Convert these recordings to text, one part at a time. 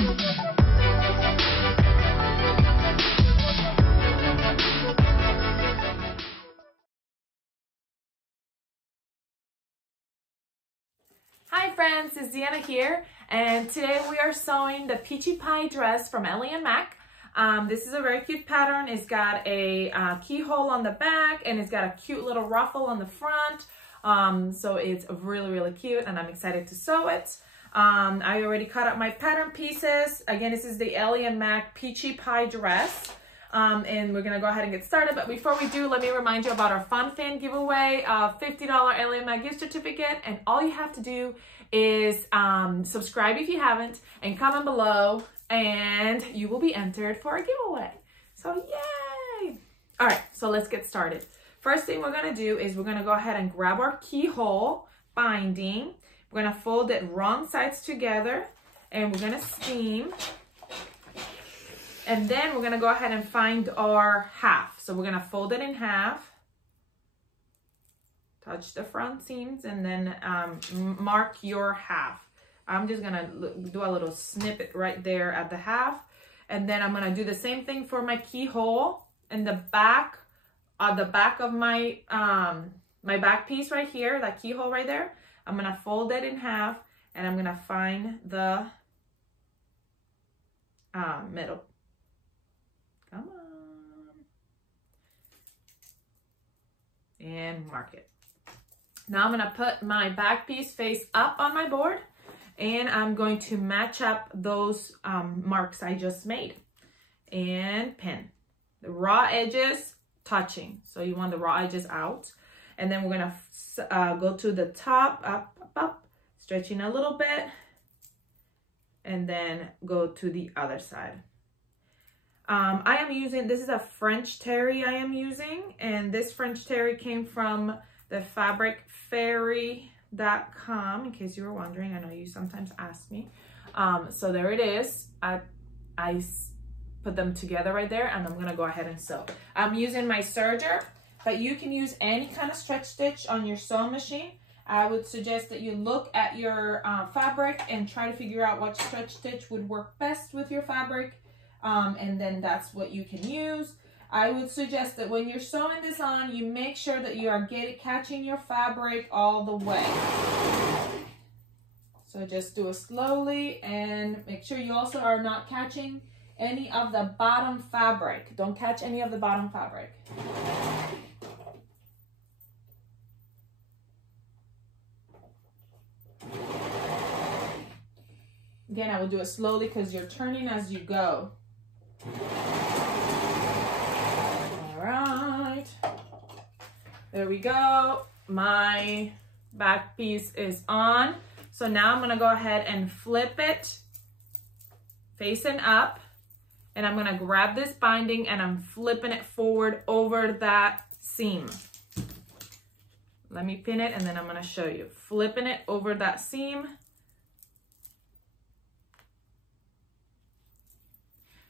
Hi friends, it's Deanna here, and today we are sewing the Peachy Pie dress from Ellie and Mac. This is a very cute pattern. It's got a keyhole on the back and it's got a cute little ruffle on the front. So it's really cute and I'm excited to sew it. I already cut up my pattern pieces. Again, this is the Ellie and Mac Peachy Pie dress. And we're gonna go ahead and get started. But before we do, let me remind you about our Fun Fan giveaway, $50 Ellie and Mac gift certificate. And all you have to do is subscribe if you haven't and comment below and you will be entered for a giveaway. So yay! All right, so let's get started. First thing we're gonna do is we're gonna go ahead and grab our keyhole binding. We're gonna fold it wrong sides together and we're gonna seam. And then we're gonna go ahead and find our half. So we're gonna fold it in half, touch the front seams, and then mark your half. I'm just gonna do a little snippet right there at the half. And then I'm gonna do the same thing for my keyhole in the back of my, my back piece right here, that keyhole right there. I'm gonna fold it in half and I'm gonna find the middle. Come on. And mark it. Now I'm gonna put my back piece face up on my board and I'm going to match up those marks I just made and pin. The raw edges touching. So you want the raw edges out. And then we're gonna go to the top, up, stretching a little bit, and then go to the other side. I am using, this is a French terry I am using, and this French terry came from the fabricfairy.com, in case you were wondering. I know you sometimes ask me. So there it is. I put them together right there, and I'm gonna go ahead and sew. I'm using my serger, but you can use any kind of stretch stitch on your sewing machine. I would suggest that you look at your fabric and try to figure out what stretch stitch would work best with your fabric. And then that's what you can use. I would suggest that when you're sewing this on, you make sure that you are catching your fabric all the way. So just do it slowly and make sure you also are not catching any of the bottom fabric. Don't catch any of the bottom fabric. Again, I will do it slowly because you're turning as you go. All right, there we go. My back piece is on. So now I'm gonna go ahead and flip it facing up, and I'm gonna grab this binding and I'm flipping it forward over that seam. Let me pin it and then I'm gonna show you. Flipping it over that seam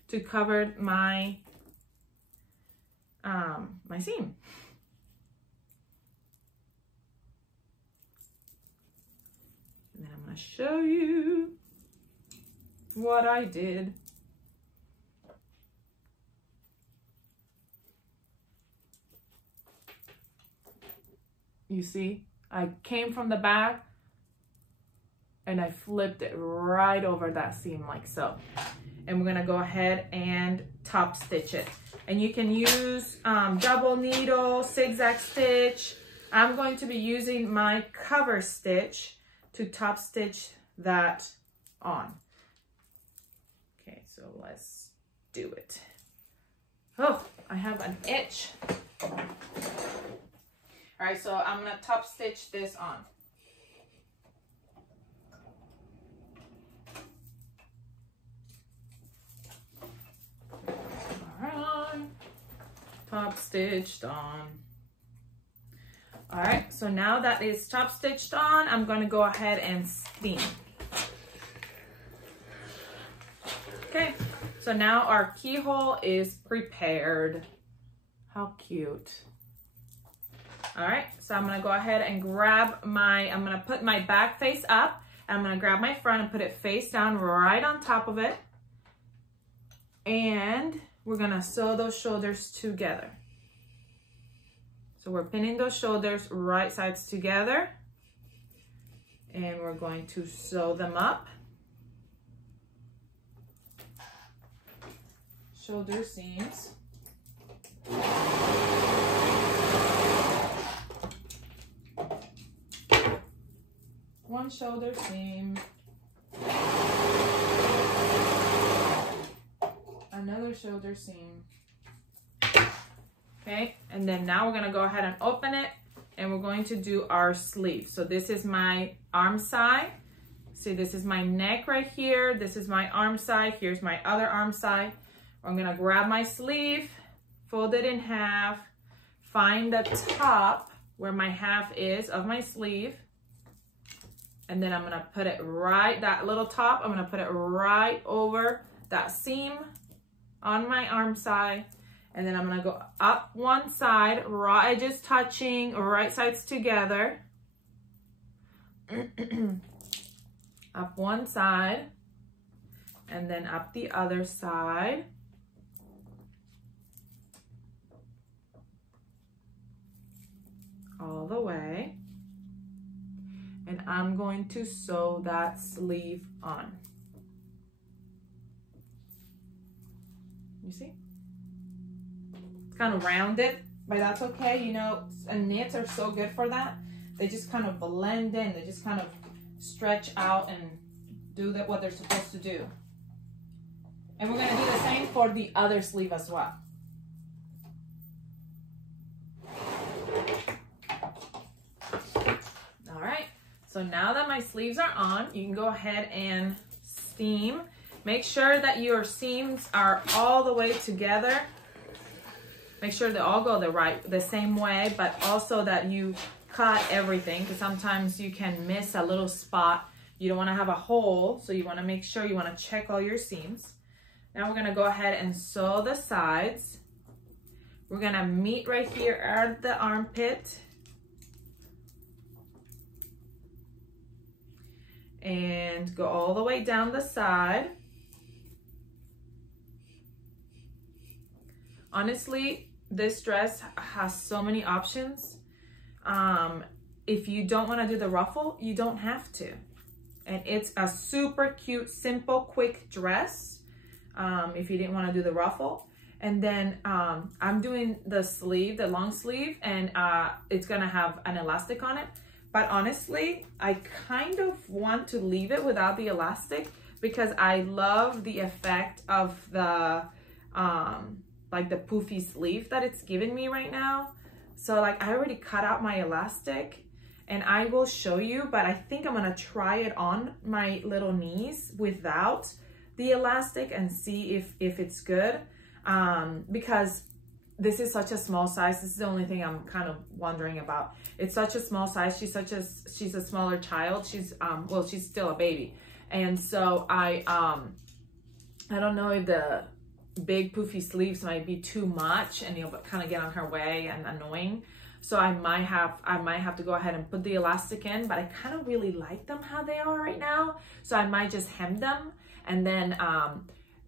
to cover my my seam. And then I'm gonna show you what I did. You see, I came from the back and I flipped it right over that seam like so. And we're gonna go ahead and top stitch it. And you can use double needle, zigzag stitch. I'm going to be using my cover stitch to top stitch that on. Okay, so let's do it. Oh, I have an itch. All right, so I'm gonna top stitch this on. Top stitched on. All right, so now that is top stitched on, I'm going to go ahead and seam. Okay, so now our keyhole is prepared. How cute. All right, so I'm going to go ahead and grab my, I'm going to put my back face up I'm gonna grab my front and put it face down right on top of it. And we're gonna sew those shoulders together. So we're pinning those shoulders right sides together. And we're going to sew them up. Shoulder seams. One shoulder seam. Another shoulder seam. Okay, and then now we're gonna go ahead and open it and we're going to do our sleeve. So this is my arm side. See, this is my neck right here. This is my arm side. Here's my other arm side. I'm gonna grab my sleeve, fold it in half, find the top where my half is of my sleeve. And then I'm gonna put it right, that little top, I'm gonna put it right over that seam on my arm side. And then I'm gonna go up one side, raw edges touching, right sides together. Up one side, and then up the other side. All the way. And I'm going to sew that sleeve on. You see? It's kind of rounded, but that's okay. You know, and knits are so good for that. They just kind of blend in. They just kind of stretch out and do what they're supposed to do. And we're going to do the same for the other sleeve as well. So now that my sleeves are on, you can go ahead and steam. Make sure that your seams are all the way together. Make sure they all go the same way, but also that you cut everything, because sometimes you can miss a little spot. You don't want to have a hole, so you want to make sure you want to check all your seams. Now we're going to go ahead and sew the sides. We're going to meet right here at the armpit. And go all the way down the side. Honestly, this dress has so many options. If you don't want to do the ruffle, you don't have to. And it's a super cute, simple, quick dress. If you didn't want to do the ruffle. And then I'm doing the sleeve, the long sleeve, and it's gonna have an elastic on it. But honestly, I kind of want to leave it without the elastic because I love the effect of the, like the poofy sleeve that it's giving me right now. So like I already cut out my elastic and I will show you, but I think I'm gonna try it on my little knees without the elastic and see if it's good. Because this is such a small size. This is the only thing I'm kind of wondering about. It's such a small size. She's a smaller child. She's well, she's still a baby. And so I don't know if the big poofy sleeves might be too much and you'll kind of get on her way and annoying. So I might have to go ahead and put the elastic in, but I kind of really like them how they are right now. So I might just hem them and then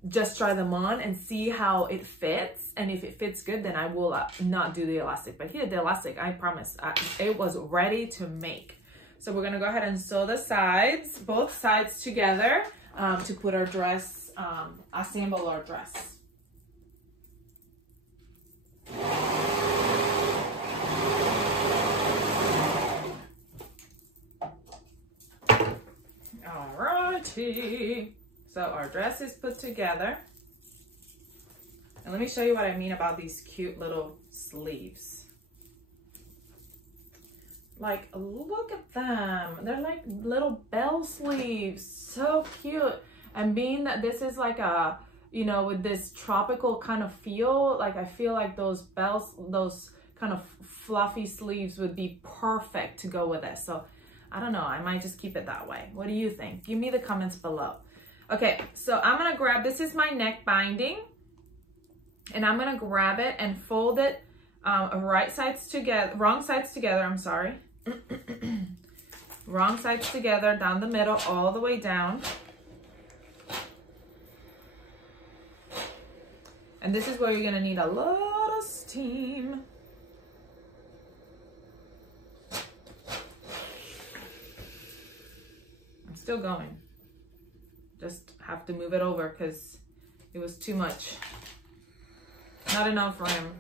just try them on and see how it fits. And if it fits good, then I will not do the elastic. But here, the elastic, I promise, it was ready to make. So we're gonna go ahead and sew the sides, both sides together to put our dress, assemble our dress. Alrighty. So our dress is put together. And let me show you what I mean about these cute little sleeves. Like, look at them. They're like little bell sleeves. So cute. And being that this is like a, you know, with this tropical kind of feel, like I feel like those bells, those kind of fluffy sleeves would be perfect to go with this. So I don't know, I might just keep it that way. What do you think? Give me the comments below. Okay, so I'm gonna grab, this is my neck binding, and I'm gonna grab it and fold it wrong sides together, I'm sorry. wrong sides together, down the middle, all the way down. And this is where you're gonna need a lot of steam. I'm still going. Just have to move it over because it was too much. Not enough for him.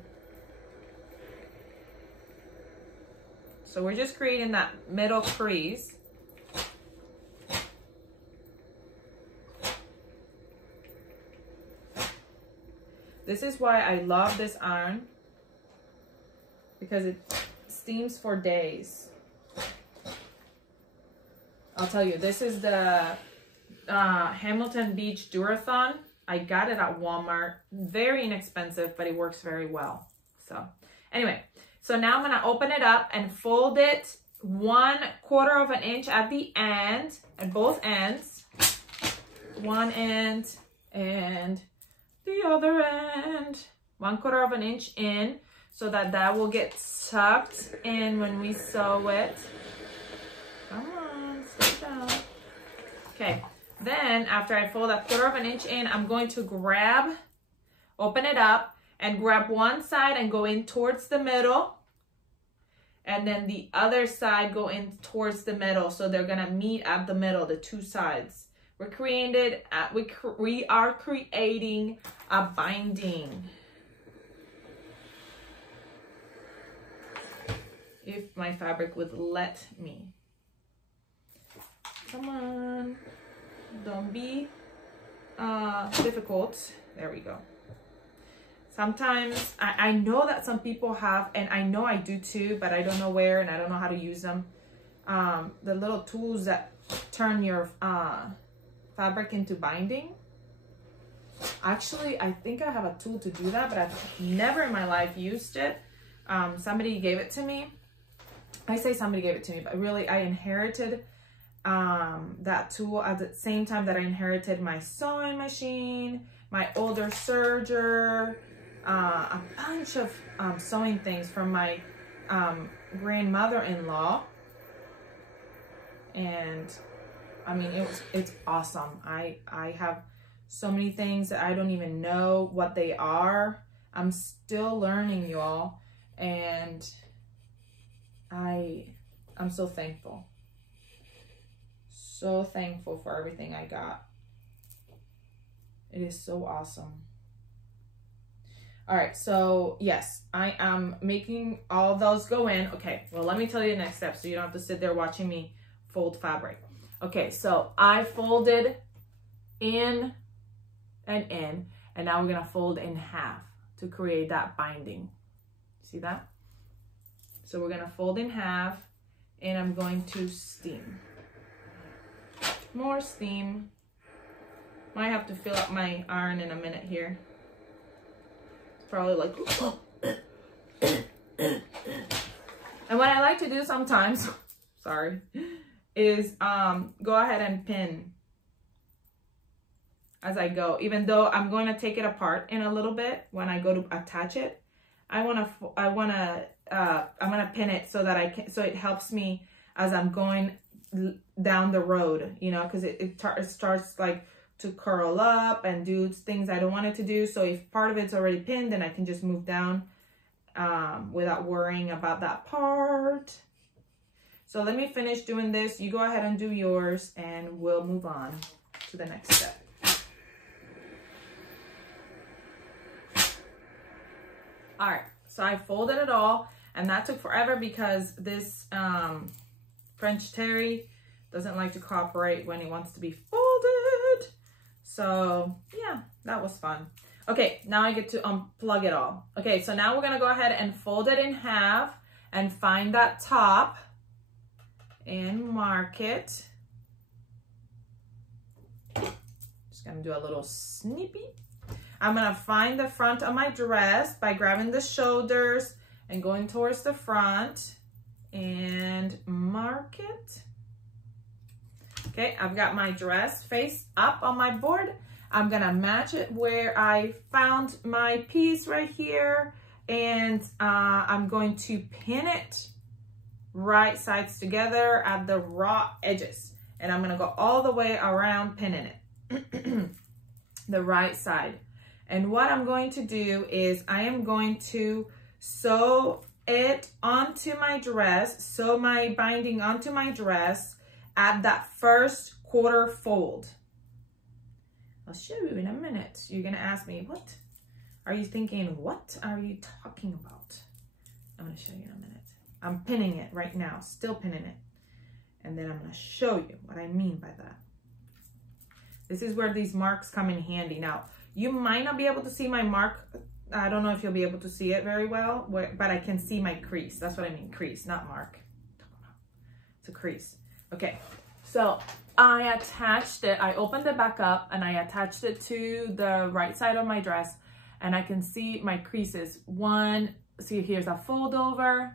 So we're just creating that middle crease. This is why I love this iron, because it steams for days. I'll tell you, this is the Hamilton Beach Durathon. I got it at Walmart. Very inexpensive, but it works very well. So anyway, so now I'm gonna open it up and fold it 1/4 of an inch at the end, at both ends. One end and the other end. 1/4 of an inch in, so that that will get tucked in when we sew it. Come on, sit down. Okay, then after I fold that 1/4 of an inch in, I'm going to grab, open it up and grab one side and go in towards the middle. And then the other side go in towards the middle. So they're gonna meet at the middle, the two sides. We are creating a binding. If my fabric would let me. Come on, don't be difficult. There we go. Sometimes I know that some people have, and I know I do too, but I don't know where and I don't know how to use them. The little tools that turn your fabric into binding. Actually, I think I have a tool to do that, but I've never in my life used it. Somebody gave it to me. I say somebody gave it to me, but really I inherited that tool at the same time that I inherited my sewing machine, my older serger, a bunch of sewing things from my grandmother-in-law. And I mean, it's awesome. I have so many things that I don't even know what they are. I'm still learning, y'all, and I'm so thankful. So thankful for everything I got. It is so awesome. All right, so yes, I am making all those go in. Okay, well, let me tell you the next step so you don't have to sit there watching me fold fabric. Okay, so I folded in and in, and now we're gonna fold in half to create that binding. See that? So we're gonna fold in half, and I'm going to steam. More steam. Might have to fill up my iron in a minute here. It's probably like, and what I like to do sometimes, sorry, is go ahead and pin as I go. Even though I'm going to take it apart in a little bit when I go to attach it, I'm gonna pin it so that so it helps me as I'm going down the road, you know, because it starts like to curl up and do things I don't want it to do. So if part of it's already pinned, then I can just move down without worrying about that part. So let me finish doing this. You go ahead and do yours, and we'll move on to the next step. All right, so I folded it all, and that took forever because this French terry doesn't like to cooperate when it wants to be folded. So yeah, that was fun. Okay, now I get to unplug it all. Okay, so now we're gonna go ahead and fold it in half and find that top and mark it. Just gonna do a little snippy. I'm gonna find the front of my dress by grabbing the shoulders and going towards the front and mark it. Okay, I've got my dress face up on my board. I'm gonna match it where I found my piece right here, and I'm going to pin it right sides together at the raw edges. And I'm gonna go all the way around pinning it, the right side. And what I'm going to do is I am going to sew it onto my dress, sew my binding onto my dress at that first quarter fold. I'll show you in a minute. You're gonna ask me, what are you thinking? What are you talking about? I'm gonna show you in a minute. I'm pinning it right now, still pinning it. And then I'm gonna show you what I mean by that. This is where these marks come in handy. Now, you might not be able to see my mark. I don't know if you'll be able to see it very well, but I can see my crease. That's what I mean, crease, not mark. It's a crease. Okay, so I attached it, I opened it back up and I attached it to the right side of my dress, and I can see my creases. One, see here's a fold over,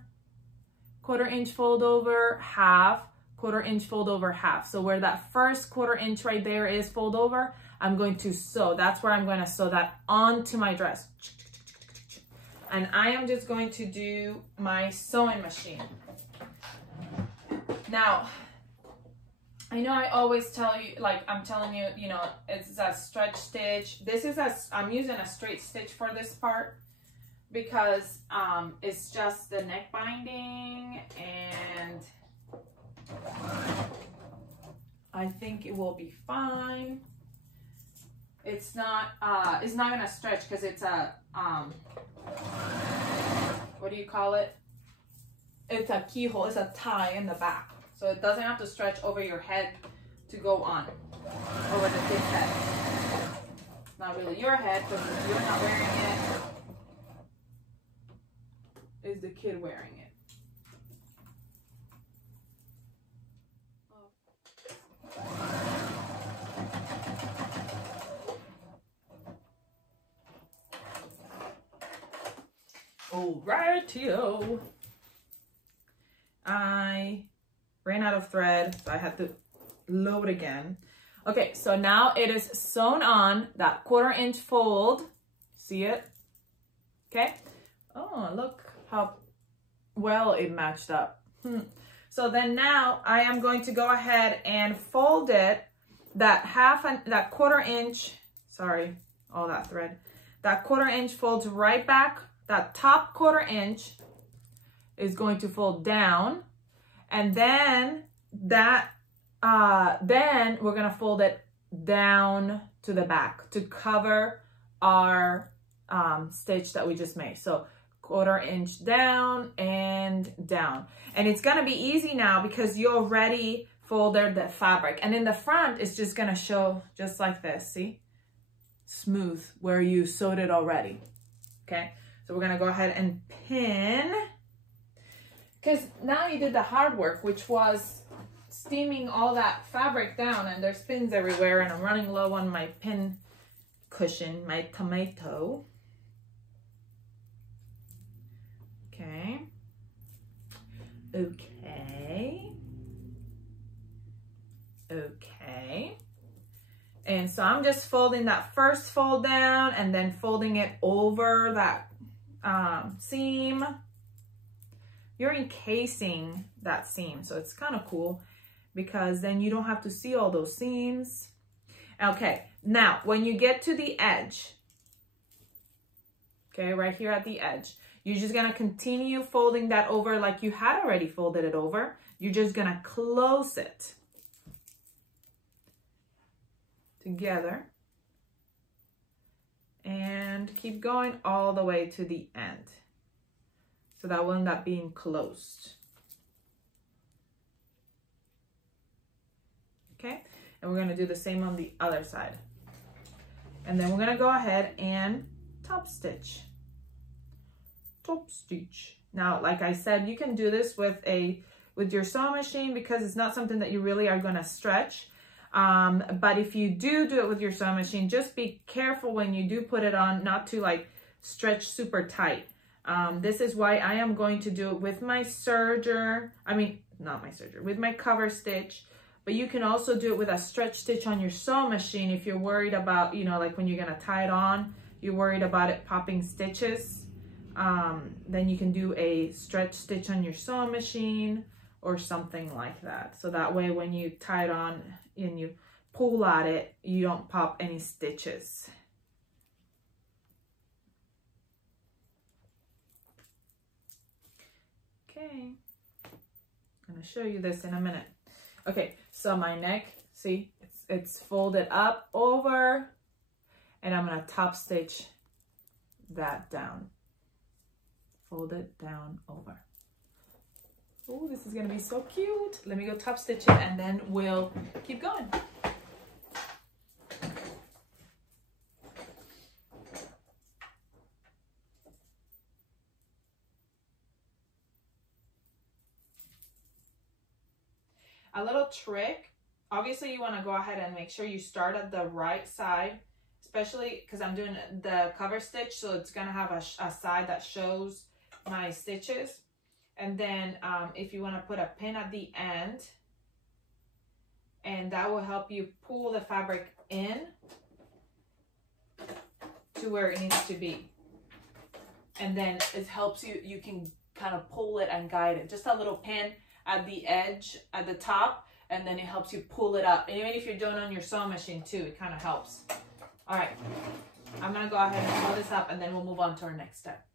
quarter-inch fold over, half, quarter-inch fold over, half. So where that first quarter-inch right there is fold over, I'm going to sew. That's where I'm going to sew that onto my dress. And I am just going to do my sewing machine. Now, I know I always tell you, like I'm telling you, you know, it's a stretch stitch. This is I'm using a straight stitch for this part because it's just the neck binding, and I think it will be fine. It's not gonna stretch because it's a what do you call it? It's a keyhole, it's a tie in the back. So it doesn't have to stretch over your head to go on, over the kid's head. Not really your head, because you're not wearing it. Is the kid wearing it? Alrighty-o. I ran out of thread, so I had to load again. Okay, so now it is sewn on that quarter-inch fold. See it? Okay. Oh, look how well it matched up. So then now I am going to go ahead and fold it, that quarter-inch, sorry, all that thread. That quarter-inch folds right back. That top quarter-inch is going to fold down, and then then we're gonna fold it down to the back to cover our stitch that we just made. So quarter-inch down and down, and it's gonna be easy now because you already folded the fabric, and in the front it's just gonna show just like this. See, smooth where you sewed it already. Okay, so we're gonna go ahead and pin, because now you did the hard work, which was steaming all that fabric down, and there's pins everywhere, and I'm running low on my pin cushion, my tomato. Okay. Okay. Okay. And so I'm just folding that first fold down and then folding it over that seam. You're encasing that seam, so it's kind of cool because then you don't have to see all those seams. Okay, now when you get to the edge, okay, right here at the edge, you're just gonna continue folding that over like you had already folded it over. You're just gonna close it together and keep going all the way to the end. So that will end up being closed. Okay, and we're gonna do the same on the other side. And then we're gonna go ahead and top stitch. Top stitch. Now, like I said, you can do this with your sewing machine because it's not something that you really are gonna stretch. But if you do it with your sewing machine, just be careful when you do put it on not to like stretch super tight. This is why I am going to do it with my serger. I mean, not my serger, with my cover stitch. But you can also do it with a stretch stitch on your sewing machine if you're worried about, you know, like when you're gonna tie it on, you're worried about it popping stitches. Then you can do a stretch stitch on your sewing machine. or something like that. So that way when you tie it on and you pull at it, you don't pop any stitches. Okay, I'm gonna show you this in a minute. Okay, so my neck, see, it's folded up over, and I'm gonna top stitch that down. Fold it down over. Oh, this is gonna be so cute. Let me go top stitch it and then we'll keep going. A little trick, obviously you want to go ahead and make sure you start at the right side, especially because I'm doing the cover stitch, so it's going to have a side that shows my stitches. And then if you want to put a pin at the end, and that will help you pull the fabric in to where it needs to be. And then it helps you, you can kind of pull it and guide it. Just a little pin at the edge, at the top, and then it helps you pull it up. And even if you're doing it on your sewing machine too, it kind of helps. All right, I'm gonna go ahead and sew this up and then we'll move on to our next step.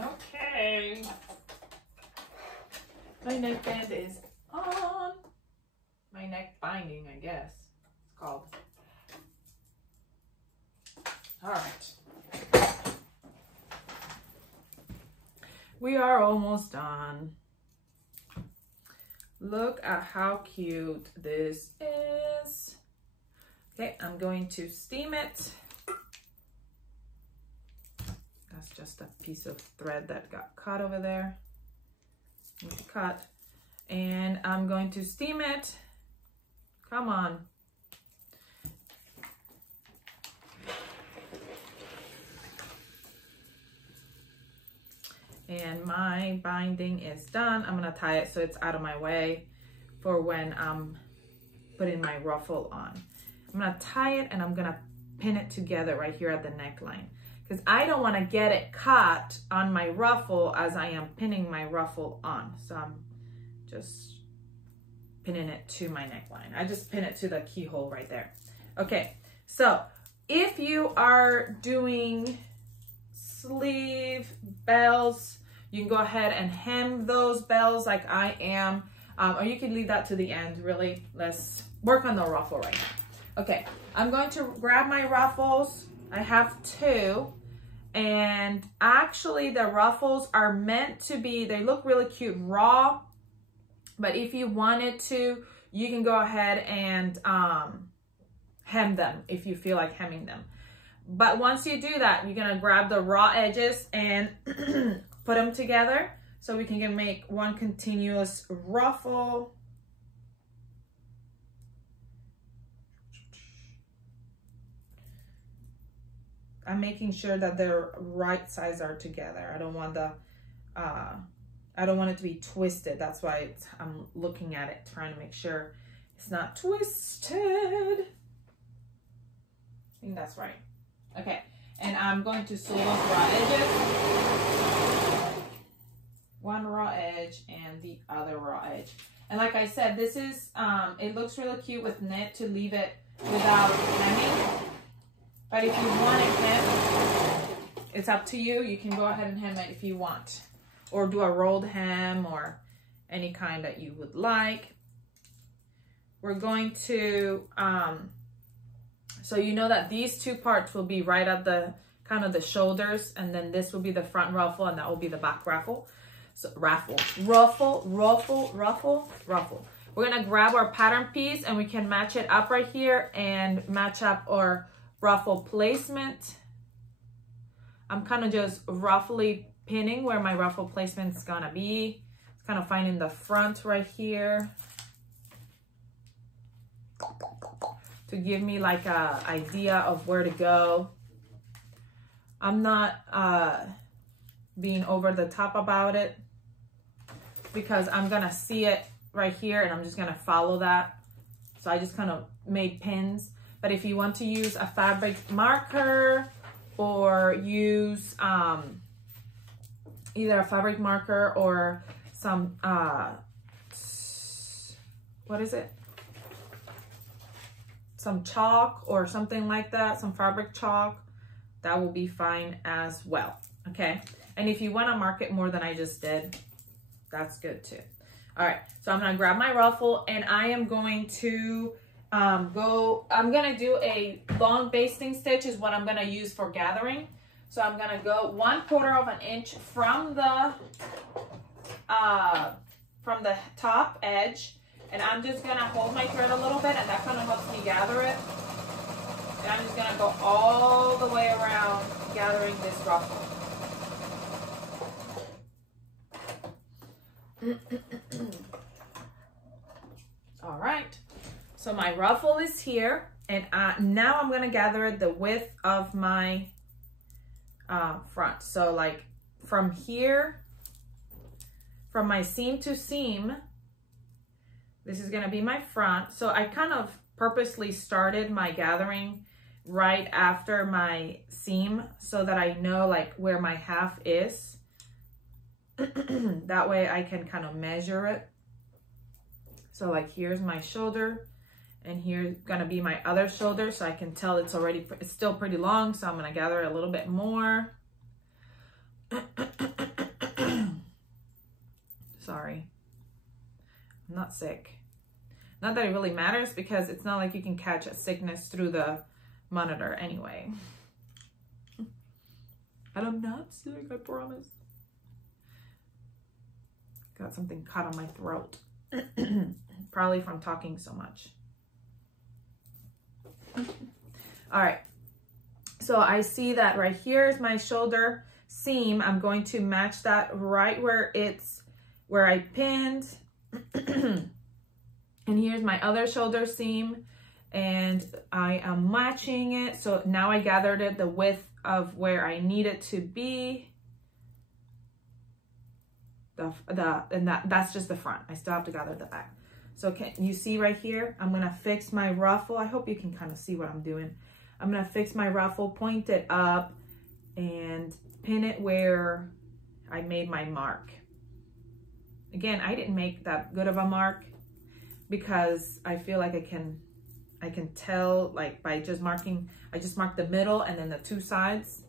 Okay, my neckband is on. My neck binding, I guess it's called. All right. We are almost done. Look at how cute this is. Okay, I'm going to steam it. That's just a piece of thread that got caught over there. Cut. And I'm going to steam it. Come on. And my binding is done. I'm gonna tie it so it's out of my way for when I'm putting my ruffle on. I'm gonna tie it and I'm gonna pin it together right here at the neckline because I don't want to get it caught on my ruffle as I am pinning my ruffle on. So I'm just pinning it to my neckline. I just pin it to the keyhole right there. Okay, so if you are doing sleeve bells, you can go ahead and hem those bells like I am, or you can leave that to the end. Really, let's work on the ruffle right now. Okay, I'm going to grab my ruffles. I have two, and actually the ruffles are meant to be, they look really cute raw, but if you wanted to, you can go ahead and hem them if you feel like hemming them. But once you do that, you're gonna grab the raw edges and put them together so we can make one continuous ruffle. I'm making sure that the right sides are together. I don't want the, I don't want it to be twisted. That's why I'm looking at it, trying to make sure it's not twisted. I think that's right. Okay, and I'm going to sew those raw edges. One raw edge and the other raw edge. And like I said, this is, it looks really cute with knit to leave it without hemming. But if you want it hem, it's up to you. You can go ahead and hem it if you want. Or do a rolled hem or any kind that you would like. We're going to, so you know that these two parts will be right at the kind of the shoulders, and then this will be the front ruffle, and that will be the back ruffle. So ruffle. We're gonna grab our pattern piece and we can match it up right here and match up our ruffle placement. I'm kind of just roughly pinning where my ruffle placement is gonna be. It's kind of finding the front right here to give me like a idea of where to go. I'm not being over the top about it because I'm gonna see it right here and I'm just gonna follow that. So I just kind of made pins. But if you want to use a fabric marker or use either a fabric marker or some, what is it? Some chalk or something like that, some fabric chalk, that will be fine as well, okay? And if you wanna mark it more than I just did, that's good too. All right, so I'm gonna grab my ruffle and I am going to I'm gonna do a long basting stitch is what I'm gonna use for gathering. So I'm gonna go 1/4 of an inch from the top edge, and I'm just gonna hold my thread a little bit, and that kind of helps me gather it. And I'm just gonna go all the way around gathering this ruffle. All right, so my ruffle is here, and now I'm gonna gather the width of my front. So like from here, from my seam to seam, this is gonna be my front. So I kind of purposely started my gathering right after my seam so that I know like where my half is. That way I can kind of measure it. So like here's my shoulder, and here's gonna be my other shoulder, so I can tell it's still pretty long, so I'm gonna gather it a little bit more. Sorry, I'm not sick. Not that it really matters, because it's not like you can catch a sickness through the monitor anyway. And I'm not sick, I promise. Got something caught on my throat. Probably from talking so much. All right, so I see that right here is my shoulder seam. I'm going to match that right where I pinned. And here's my other shoulder seam, and I am matching it. So now I gathered it the width of where I need it to be. That's just the front. I still have to gather the back. So can you see right here? I'm gonna fix my ruffle. I hope you can kind of see what I'm doing. I'm gonna fix my ruffle, point it up, and pin it where I made my mark. Again, I didn't make that good of a mark because I feel like I can tell like by just marking. I just marked the middle and then the two sides.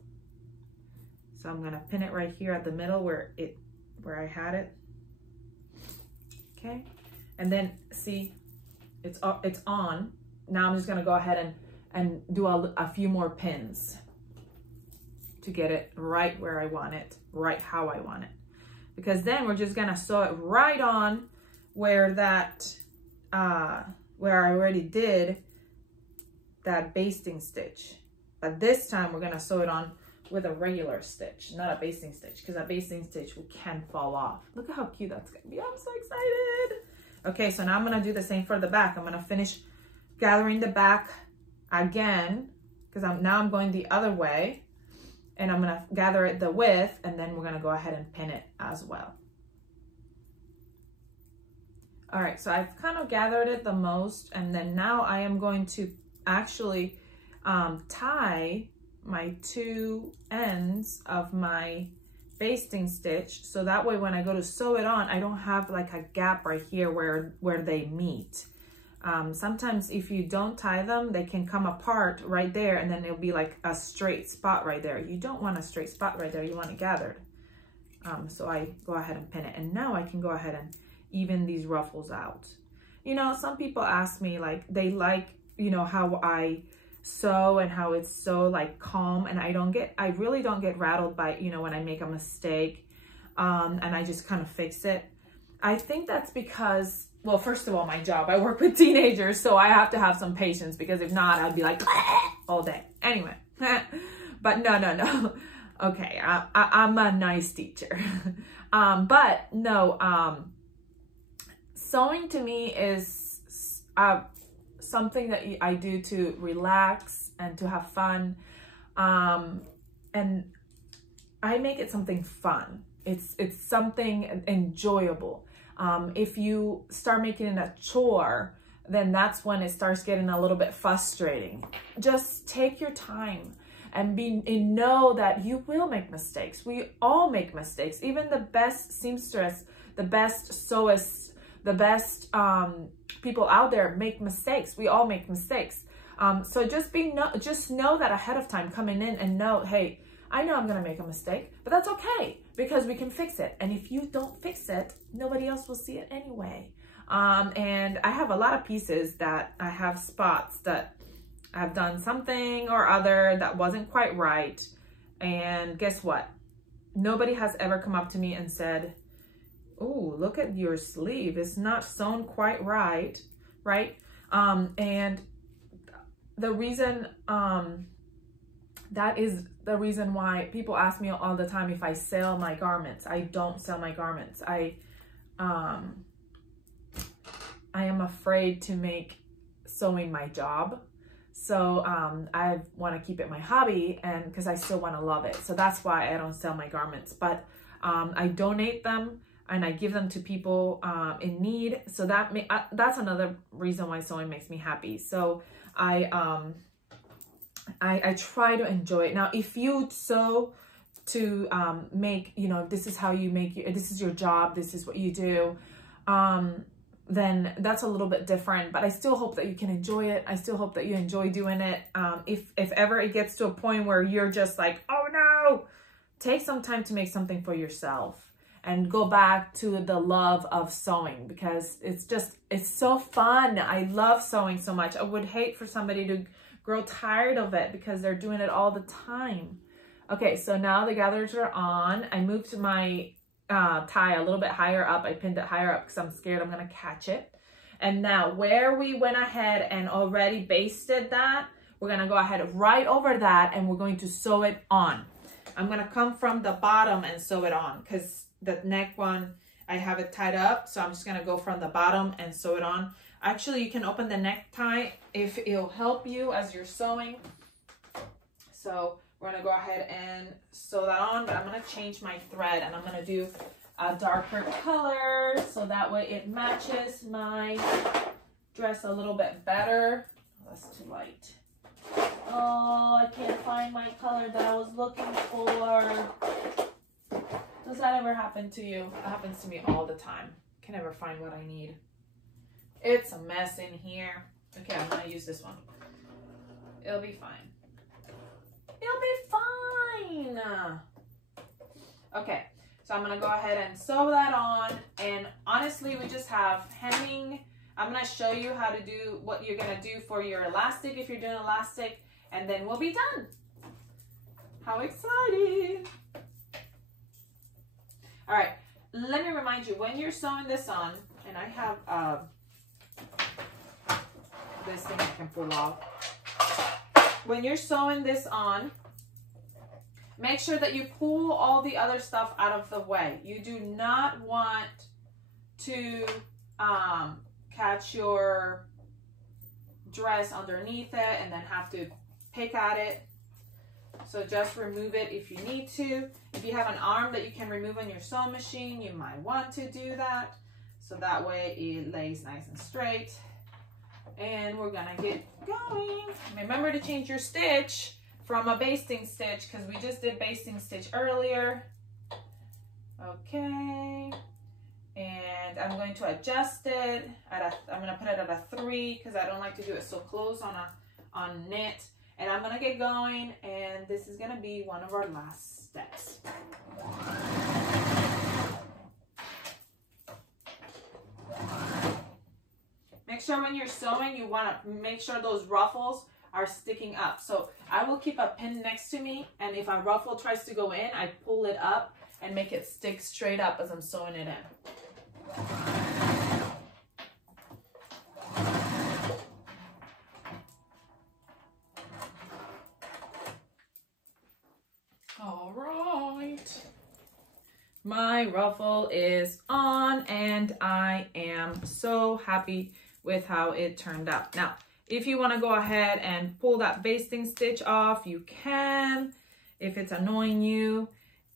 So I'm gonna pin it right here at the middle where I had it. Okay, and then see, it's on. Now I'm just gonna go ahead and do a few more pins to get it right where I want it, right how I want it. Because then we're just gonna sew it right on where where I already did that basting stitch. But this time we're gonna sew it on with a regular stitch, not a basting stitch, because a basting stitch can fall off. Look at how cute that's gonna be. I'm so excited. Okay, so now I'm gonna do the same for the back. I'm gonna finish gathering the back again, because now I'm going the other way, and I'm gonna gather it the width, and then we're gonna go ahead and pin it as well. All right, so I've kind of gathered it the most, and then now I am going to actually tie my two ends of my basting stitch, so that way when I go to sew it on, I don't have like a gap right here where they meet. Sometimes if you don't tie them, they can come apart right there, and then it'll be like a straight spot right there. You don't want a straight spot right there, you want it gathered. So I go ahead and pin it, and now I can go ahead and even these ruffles out. You know, some people ask me, like, they like, you know, how I sew and how it's so like calm, and I really don't get rattled by, you know, when I make a mistake, and I just kind of fix it. I think that's because, well, first of all, my job, I work with teenagers, so I have to have some patience, because if not, I'd be like all day. Anyway, but no. Okay, I'm a nice teacher. But no, sewing to me is something that I do to relax and to have fun. And I make it something fun. It's something enjoyable. If you start making it a chore, then that's when it starts getting a little bit frustrating. Just take your time and know that you will make mistakes. We all make mistakes. Even the best seamstress, the best sewist, the best people out there make mistakes. We all make mistakes. So just know that ahead of time coming in, and know, hey, I know I'm gonna make a mistake, but that's okay because we can fix it. And if you don't fix it, nobody else will see it anyway. And I have a lot of pieces that I have spots that I've done something or other that wasn't quite right. And guess what? Nobody has ever come up to me and said, oh, look at your sleeve. It's not sewn quite right, right? And the reason, that is the reason why people ask me all the time if I sell my garments. I don't sell my garments. I am afraid to make sewing my job. So I want to keep it my hobby, and because I still want to love it. So that's why I don't sell my garments, but I donate them and I give them to people in need. So that's another reason why sewing makes me happy. So I try to enjoy it. Now, if you sew to make, you know, this is how you make, this is your job, this is what you do, then that's a little bit different. But I still hope that you can enjoy it. I still hope that you enjoy doing it. If ever it gets to a point where you're just like, oh no, take some time to make something for yourself and go back to the love of sewing, because it's so fun. I love sewing so much. I would hate for somebody to grow tired of it because they're doing it all the time. Okay, so now the gathers are on. I moved my tie a little bit higher up. I pinned it higher up because I'm scared I'm gonna catch it. And now where we went ahead and already basted that, we're gonna go ahead right over that and we're going to sew it on. I'm gonna come from the bottom and sew it on because the neck one, I have it tied up. So I'm just gonna go from the bottom and sew it on. Actually, you can open the necktie if it'll help you as you're sewing. So we're gonna go ahead and sew that on, but I'm gonna change my thread and I'm gonna do a darker color so that way it matches my dress a little bit better. Oh, that's too light. Oh, I can't find my color that I was looking for. Does that ever happen to you? It happens to me all the time. Can never find what I need. It's a mess in here. Okay, I'm gonna use this one. It'll be fine. It'll be fine. Okay, so I'm gonna go ahead and sew that on. And honestly, we just have hemming. I'm gonna show you how to do what you're gonna do for your elastic if you're doing elastic, and then we'll be done. How exciting. All right, let me remind you, when you're sewing this on, and I have this thing I can pull off. When you're sewing this on, make sure that you pull all the other stuff out of the way. You do not want to catch your dress underneath it and then have to pick at it. So just remove it if you need to. If you have an arm that you can remove on your sewing machine, you might want to do that. So that way it lays nice and straight. And we're gonna get going. Remember to change your stitch from a basting stitch because we just did basting stitch earlier. Okay. And I'm going to adjust it I'm gonna put it at a 3 because I don't like to do it so close on knit. And I'm gonna get going, and this is gonna be one of our last steps. Make sure when you're sewing, you wanna make sure those ruffles are sticking up. So I will keep a pin next to me, and if a ruffle tries to go in, I pull it up and make it stick straight up as I'm sewing it in. All right, my ruffle is on and I am so happy with how it turned out. Now, if you want to go ahead and pull that basting stitch off, you can, if it's annoying you.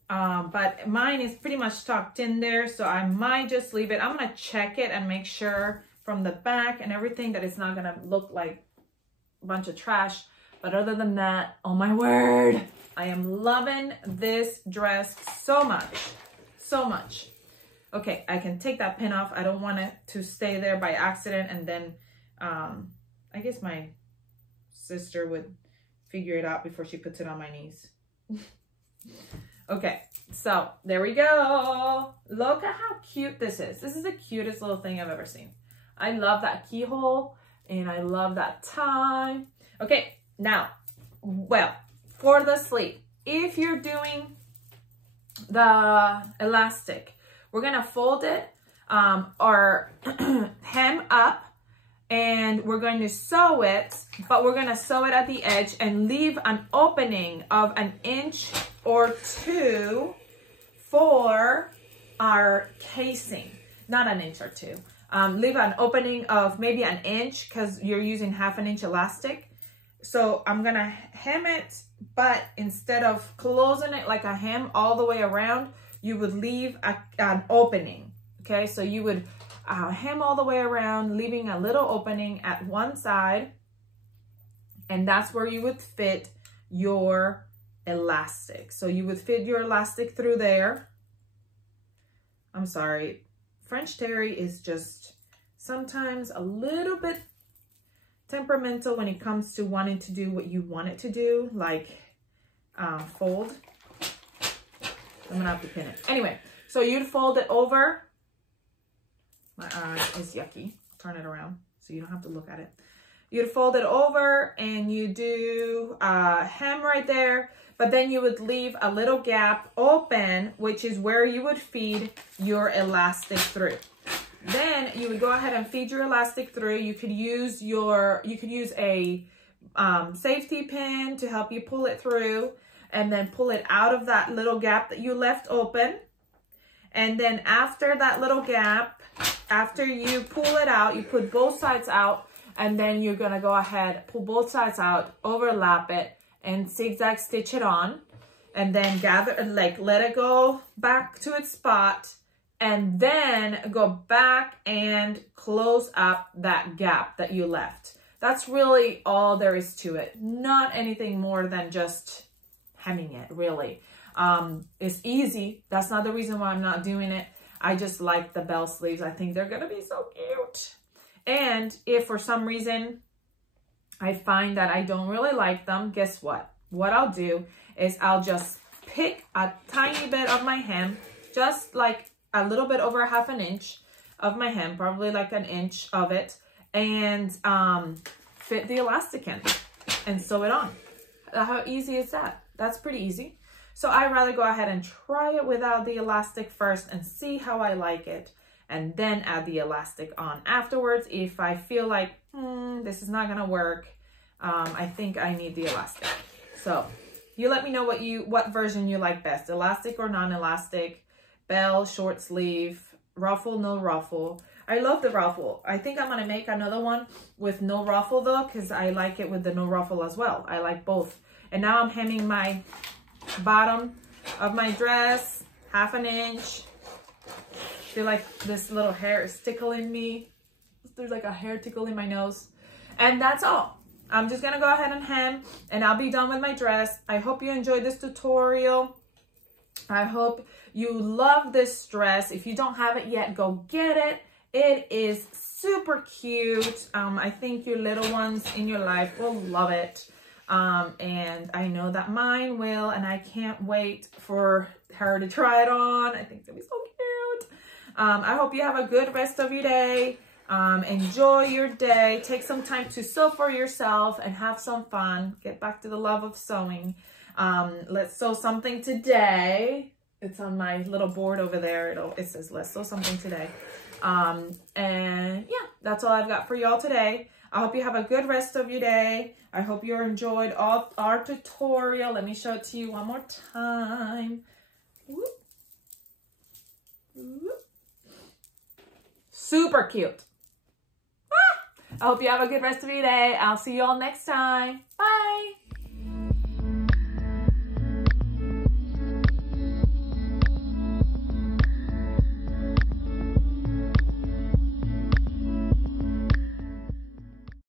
But mine is pretty much tucked in there, so I might just leave it. I'm going to check it and make sure from the back and everything that it's not going to look like a bunch of trash. But other than that, oh my word, I am loving this dress so much, so much. Okay, I can take that pin off. I don't want it to stay there by accident, and then I guess my sister would figure it out before she puts it on my knees. Okay, so there we go. Look at how cute this is. This is the cutest little thing I've ever seen. I love that keyhole and I love that tie. Okay, now, well, for the sleeve, if you're doing the elastic, we're gonna fold it or hem up, and we're going to sew it, but we're gonna sew it at the edge and leave an opening of 1 inch or 2 for our casing. Not 1 inch or 2. Leave an opening of maybe 1 inch because you're using 1/2 inch elastic. So I'm gonna hem it, but instead of closing it like a hem all the way around, you would leave an opening. Okay, so you would hem all the way around, leaving a little opening at one side, and that's where you would fit your elastic. So you would fit your elastic through there. I'm sorry, French Terry is just sometimes a little bit temperamental when it comes to wanting to do what you want it to do, like fold. I'm gonna have to pin it. Anyway, so you'd fold it over. My eye is yucky. Turn it around so you don't have to look at it. You'd fold it over and you do a hem right there, but then you would leave a little gap open, which is where you would feed your elastic through. Then you would go ahead and feed your elastic through. You could use a safety pin to help you pull it through, and then pull it out of that little gap that you left open. And then after that little gap, after you pull it out, you put both sides out, and then you're gonna go ahead, pull both sides out, overlap it, and zigzag stitch it on, and then let it go back to its spot, and then go back and close up that gap that you left. That's really all there is to it. Not anything more than just hemming it, really. It's easy. That's not the reason why I'm not doing it. I just like the bell sleeves. I think they're gonna be so cute. And if for some reason I find that I don't really like them, guess what? What I'll do is I'll just pick a tiny bit of my hem, just like a little bit over 1/2 inch of my hem, probably like 1 inch of it, and fit the elastic in and sew it on. How easy is that? That's pretty easy. So I'd rather go ahead and try it without the elastic first and see how I like it, and then add the elastic on afterwards. If I feel like, this is not gonna work, I think I need the elastic. So you let me know what version you like best, elastic or non-elastic, bell, short sleeve, ruffle, no ruffle. I love the ruffle. I think I'm gonna make another one with no ruffle though, because I like it with the no ruffle as well. I like both. And now I'm hemming my bottom of my dress, 1/2 inch. I feel like this little hair is tickling me. There's like a hair tickle in my nose. And that's all. I'm just gonna go ahead and hem, and I'll be done with my dress. I hope you enjoyed this tutorial. I hope you love this dress. If you don't have it yet, go get it. It is super cute. I think your little ones in your life will love it. And I know that mine will, and I can't wait for her to try it on. I think it's gonna be so cute. I hope you have a good rest of your day. Enjoy your day. Take some time to sew for yourself and have some fun. Get back to the love of sewing. Let's sew something today. It's on my little board over there. It says, let's sew something today. And yeah, that's all I've got for y'all today. I hope you have a good rest of your day. I hope you enjoyed our tutorial. Let me show it to you one more time. Whoop. Whoop. Super cute. I hope you have a good rest of your day. I'll see you all next time. Bye.